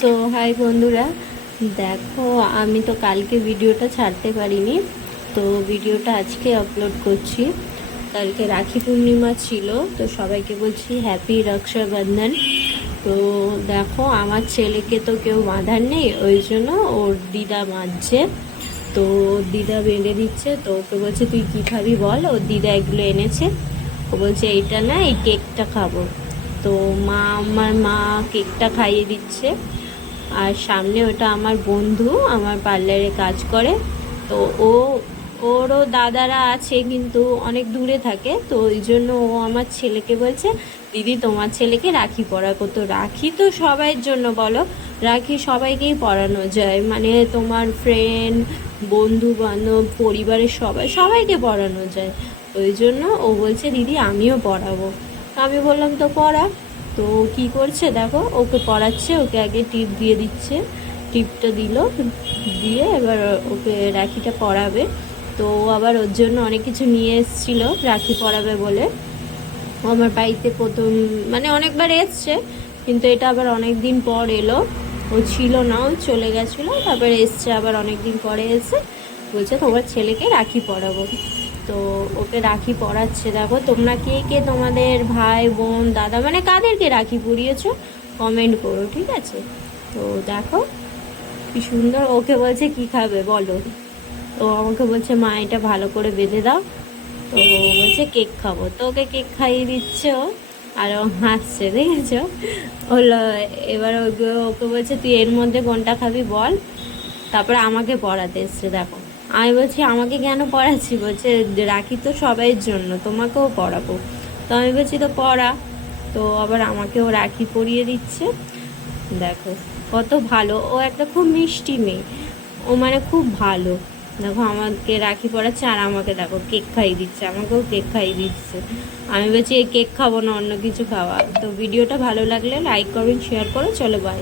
So high বন্ধুরা, দেখো আমি তো কালকে ভিডিওটা ছাড়তে পারিনি, তো ভিডিওটা আজকে আপলোড করছি। কালকে রাখি পূর্ণিমা ছিল, তো সবাইকে বলছি হ্যাপি রক্ষাবন্ধন। তো দেখো আমার ছেলেকে তো কেউ বাঁধার নেই, ওই জন্য ওর দিদা বাঁধছে। তো দিদা বেঁধে দিচ্ছে, তো ওকে বলছে তুই কী খাবি বল। ওর দিদা এগুলো এনেছে, ও বলছে এইটা না, এই কেকটা খাবো। তো আমার মা কেকটা খাইয়ে দিচ্ছে। আর সামনে ওটা আমার বন্ধু, আমার পার্লারে কাজ করে। তো ওরও দাদারা আছে, কিন্তু অনেক দূরে থাকে, তো ওই জন্য ও আমার ছেলেকে বলছে দিদি তোমার ছেলেকে রাখি পরাবো। তো রাখি তো সবাইয়ের জন্য বলো, রাখি সবাইকেই পরানো যায়, মানে তোমার ফ্রেন্ড, বন্ধু বান্ধব, পরিবারের সবাইকে পরানো যায়। ওই জন্য ও বলছে দিদি আমিও পরাবো। তো আমি বললাম তো পরা। তো কি করছে দেখো, ওকে পড়াচ্ছে, ওকে আগে টিপ দিয়ে দিচ্ছে। টিপটা দিল, দিয়ে এবার ওকে রাখিটা পরাবে। তো আবার ওর জন্য অনেক কিছু নিয়ে এসেছিল রাখি পরাবে বলে। আমার বাড়িতে প্রথম মানে অনেকবার এসছে, কিন্তু এটা আবার অনেক দিন পর এলো। ও ছিল না, ও চলে গেছিলো, তারপরে এসছে আবার অনেক দিন পরে এসে বলছে তোমার ছেলেকে রাখি পরাবো। তো ওকে রাখি পরাচ্ছে। দেখো তোমরা কে কে তোমাদের ভাই বোন দাদা মানে কাদেরকে রাখি পরিয়েছো কমেন্ট করো, ঠিক আছে? তো দেখো কি সুন্দর। ওকে বলছে কি খাবে বলো, তো আমাকে বলছে মা এটা ভালো করে বেঁধে দাও। তো ও বলছে কেক খাবো, তো ওকে কেক খাইয়ে দিচ্ছে ও। আর ও হাসছে, দেখেছো? হলো এবার ওকে বলছে তুই এর মধ্যে কোনটা খাবি বল। তারপরে আমাকে পড়াতে এসছে। দেখো আমি বলছি আমাকে কেন পড়াচ্ছি, বলছে রাখি তো সবাইয়ের জন্য, তোমাকেও পড়াবো। তো আমি বলছি তো পড়া। তো আবার আমাকেও রাখি পরিয়ে দিচ্ছে। দেখো কত ভালো, ও একটা খুব মিষ্টি মেয়ে, ও মানে খুব ভালো। দেখো আমাকে রাখি পরাচ্ছে, আর আমাকে দেখো কেক খাইয়ে দিচ্ছে, আমাকেও কেক খাইয়ে দিচ্ছে। আমি বলছি এই কেক খাবো না, অন্য কিছু খাওয়া। তো ভিডিওটা ভালো লাগলে লাইক করবেন, শেয়ার করো। চলো বাই।